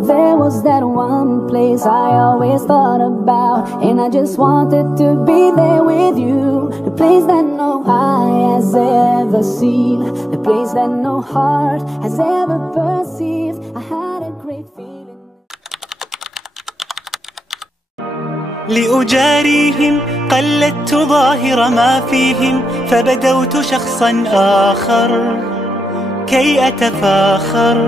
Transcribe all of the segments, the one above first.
There was that one place I always thought about, and I just wanted to be there with you. The place that no eye has ever seen, the place that no heart has ever perceived. I had a great feeling. لأجاريهم قلدت ظاهر ما فيهم، فبدوت شخصا آخر كي أتفاخر،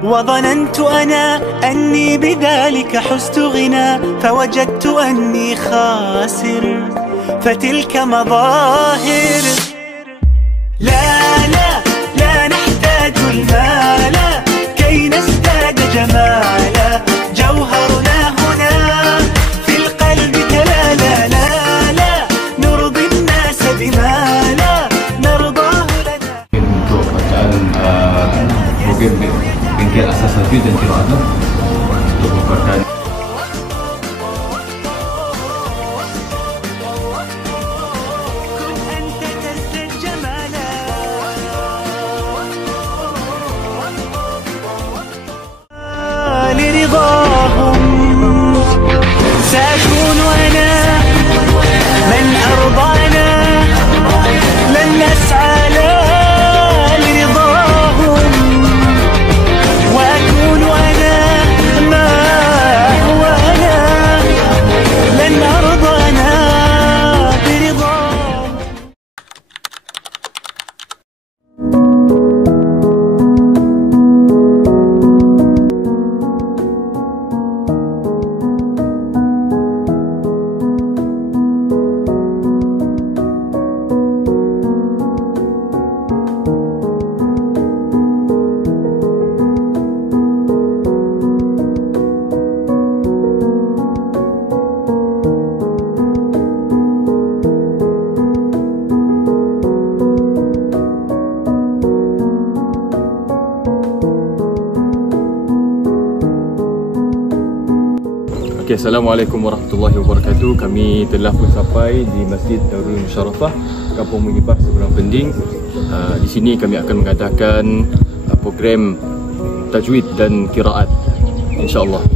وظننت أنا أني بذلك حزت غنى، فوجدت أني خاسر، فتلك مظاهر. لا لا لا نحتاج المال كي نزداد جمالا، جوهرنا هنا في القلب تلالا. لا لا نرضي الناس بما لا نرضاه لنا. Untuk bacaan program bengkel asas tajwid dan qiraat untuk merupakan لرضاهم سأكون أنا من أرضانا، لن نسعى لا لرضاهم، وأكون أنا ما هو أنا، لن أرضانا برضاهم. Okay, Assalamualaikum warahmatullahi wabarakatuh. Kami telah pun sampai di Masjid Darul Musharafah, Kampung Mengibah, Seberang Pending. Di sini kami akan mengadakan program tajwid dan qiraat, insya-Allah.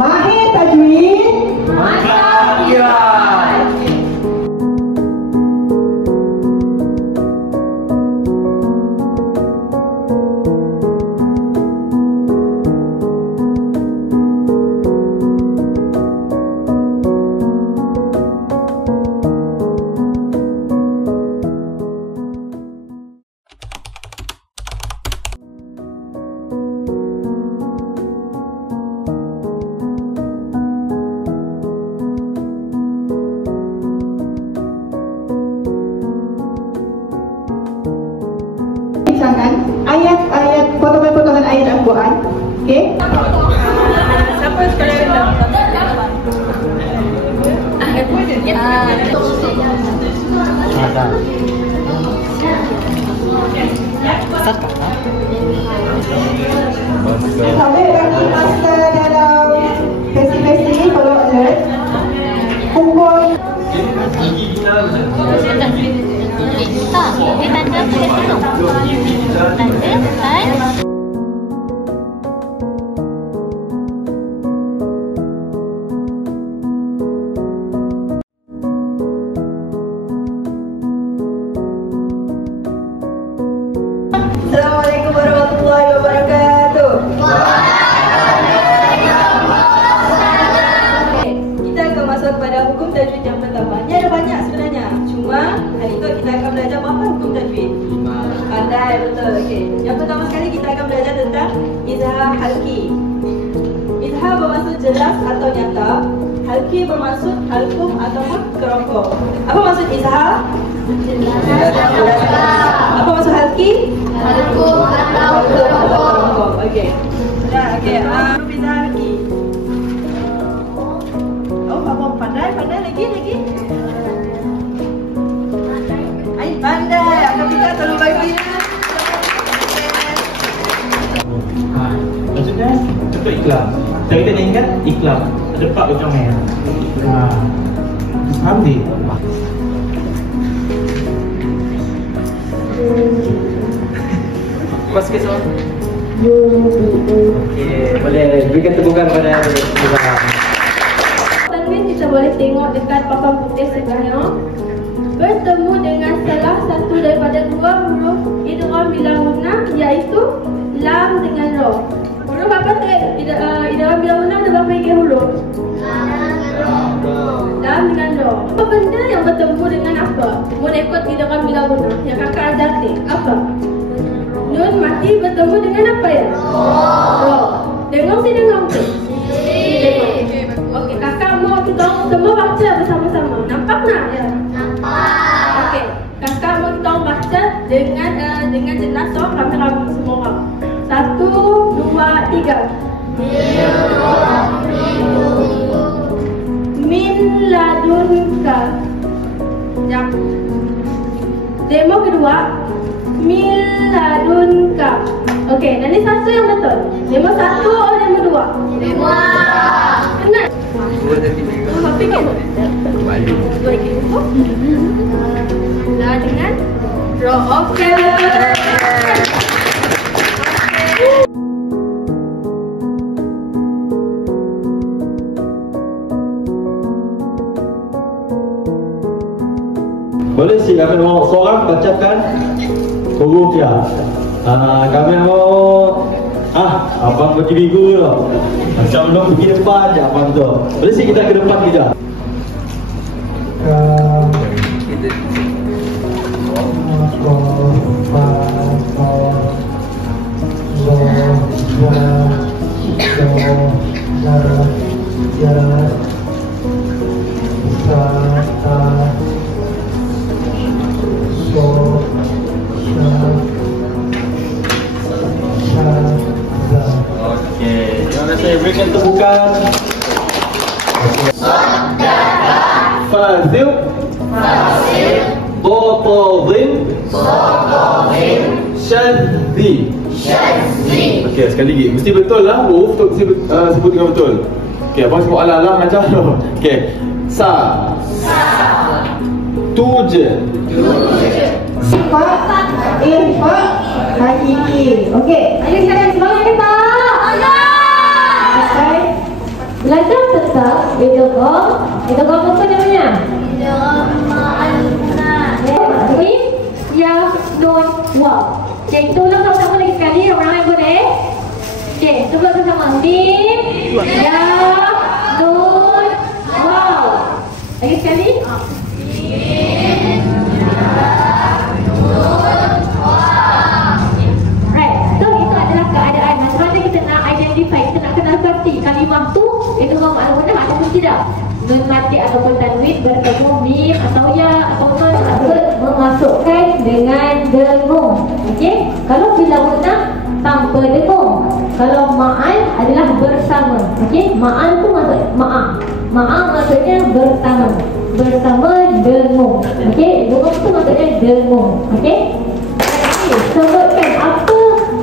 Mahir tajwid, mantap qiraat. Ayat-ayat, potongan-potongan ayat Al-Quran. Okey? Siapa sekali ada? Sambil bagi masa dalam festi-festi ni, kalau alert pukul dia tanda apa dia tolong? Tanda, kan? Assalamualaikum warahmatullahi wabarakatuh. Kita akan masuk kepada hukum tajwid yang pertama. Ini ada banyak sebenarnya. Cuma hari itu kita akan belajar apa hukum tajwid. Pandai betul. Okey. Yang pertama sekali kita akan belajar tentang izhar halki. Izhar bermaksud jelas atau nyata. Halki bermaksud halkum ataupun kerongkong. Apa maksud izhar? Jelas. ikhlas. Jadi kita ingat ikhlas. Ada pak macam ni. Ambil. Kau sikit soal. Okey, boleh berikan tepukan pada kita. Tanwin kita boleh tengok dekat papan putih sebelahnya. Bertemu dengan salah satu daripada dua huruf idgham bila gunnah, iaitu lam dengan ro. Huruf apa tu? Idgham bila gunnah ada berapa lagi huruf? Lam dengan ro. Apa benda yang bertemu dengan apa? Mun ikut idgham bila gunnah yang kakak ajar ni, apa? Nun mati bertemu dengan apa ya? Ro. Dengung si dengung tu? Okey, kakak mau kita semua baca bersama-sama. Nampak tak ya? Nampak. Okey, kakak mau kita baca dengan jelas so ramai-ramai semua orang. 1, 2, 3. Min ladunka. Jap. Demo kedua. Min ladunka. Okey, nanti satu yang betul. Demo 1 atau demo 2? Demo 2. Benar. Apa kan? Balik. Dua lagi. Lah dengan ro. Okey. Boleh sih kami mau seorang bacakan huruf ya. Kami mau abang pergi minggu tu. Macam belum pergi depan je abang tu. Boleh sih kita ke depan kejap. Okey, terima kasih. Berikan tepukan. Fazil. Botodin. Syadzi. Okey, sekali lagi. Mesti betul lah. Huruf tu mesti sebut dengan betul. Okey, abang sebut ala-ala macam tu. Okey. Sa. Tuj. Sifat Irfan Hakiki. Okey, ayo sekalian semangat kita. Okay. Belajar tentang idgham. Idgham apa namanya? Idgham ma'al-ma'al. Okey, ya, nun, waw. Okey, kita ulang sama-sama lagi sekali. Orang lain boleh? Okey, cuba bersama. Mim, ya, nun, waw. Lagi sekali. Kita nak kenal pasti kalimah tu idgham al-gunnah ataupun tidak. Nun mati ataupun tanwin bertemu mim atau ya atau nun memasukkan dengan dengung. Okey, kalau bila gunnah tanpa dengung. Kalau ma'al adalah bersama. Okey, ma'al tu maksud ma'a. Ma'a maksudnya bersama. Bersama dengung. Okey, dengung tu maksudnya dengung. Okey. Sebutkan apa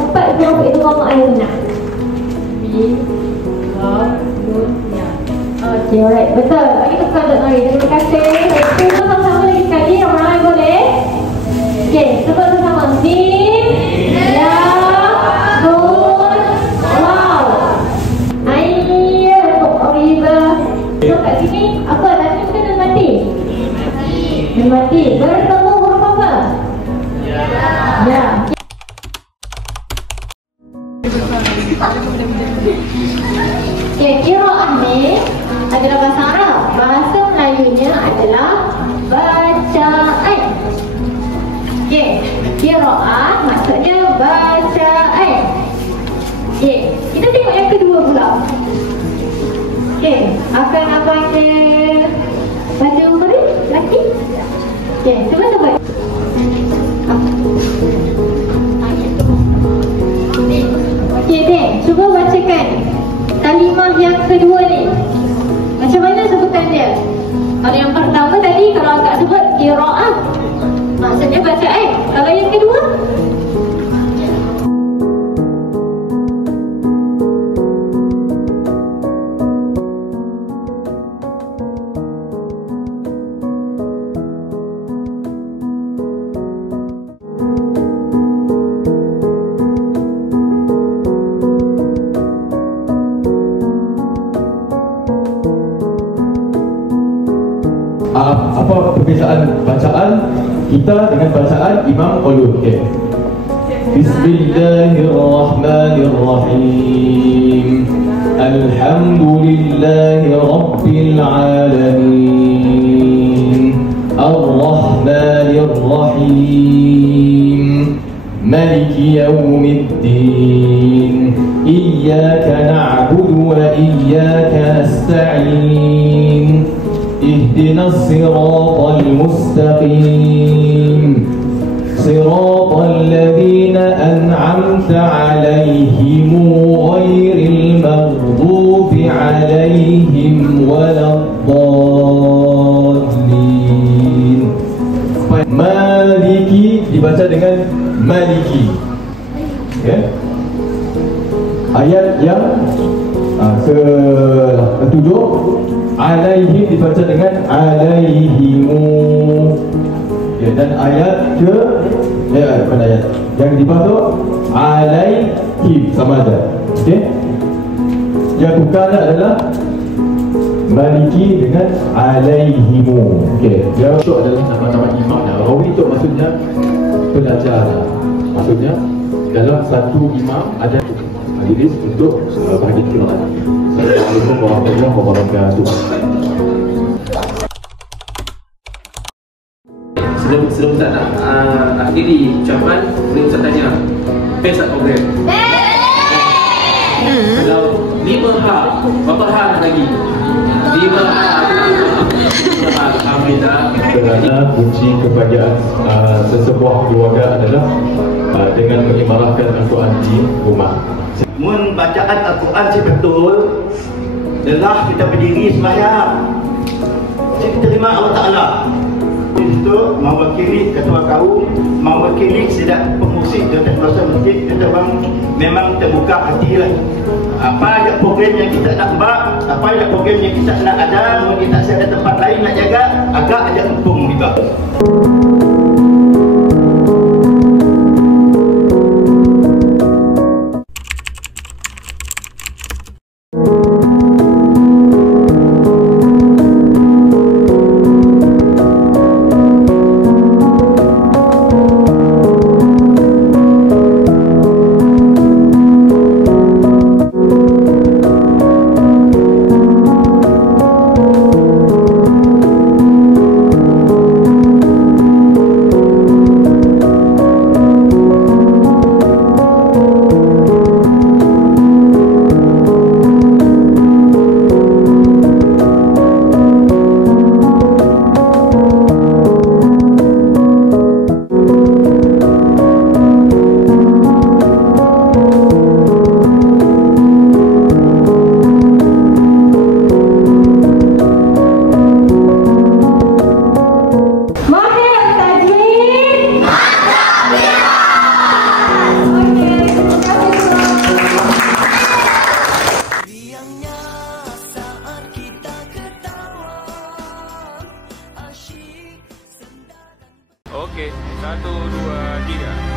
empat huruf idgham al-gunnah. Okey, alright, betul. Bagi tekan Dr. Nori. Terima kasih. Cuba sama-sama lagi sekali. Orang lain boleh? Okey, cuba bersama. Mim, ya, nun, waw. Air, riba. So kat sini apa? Tadi mungkin nun mati. Nun mati. Bertemu huruf apa? Ya. Okey, qiraah ni adalah bahasa Arab. Bahasa Melayunya adalah bacaan. Okey, qiraah maksudnya bacaan. Okey, kita tengok yang kedua pula. Okey, akan abangnya baca Umri lelaki. Okey, cuba sebut. Okey, Dek, cuba bacakan kalimah yang kedua ni. Macam mana sebutan dia? Kalau yang pertama tadi, kalau agak sebut qiraah, maksudnya bacaan. Kalau yang kedua, apa perbezaan bacaan kita dengan bacaan Imam Qaulun? Okey. Bismillahirrahmanirrahim. Alhamdulillahi rabbil alamin. Ar-Rahmanir-Rahim. Maliki yaumiddin. Iyyaka na'budu wa iyyaka nasta'in. Ihdinas siratal mustaqim. Siratal ladzina an'amta 'alaihim ghairil maghdubi 'alaihim waladdallin. Maliki dibaca dengan Maliki. Okay. Ayat yang ketujuh, alaihim dibaca dengan alaihimu. Okay. Dan ayat bukan ayat yang di bawah tu alaihim sama ada. Okey. Yang bukan adalah Maliki dengan alaihimu. Okey. Dia itu adalah nama-nama imam dan rawi itu maksudnya pelajar. Maksudnya dalam satu imam ada hadis untuk bagi qiraat. Assalamualaikum warahmatullahi wabarakatuh. Sebelum Ustaz nak akhiri ucapan, boleh Ustaz tanya, best tak program? Kalau 5H, berapa H nak lagi? 5H. Alhamdulillah. Kerana kunci kebahagiaan sesebuah keluarga adalah dengan mengimarahkan Al-Quran di rumah. Mun bacaan Al-Quran betul, adalah kita berdiri sembahyang. Kita terima Allah Ta'ala. Itu mewakili ketua kaum, mewakili sedap pemusik dan teknologi musik, kita memang terbuka hati lah. Apa ada program yang kita nak buat, apa ada program yang kita nak ada, mungkin kita ada tempat lain nak jaga, agak ada empung juga. Okey, 1, 2, 3.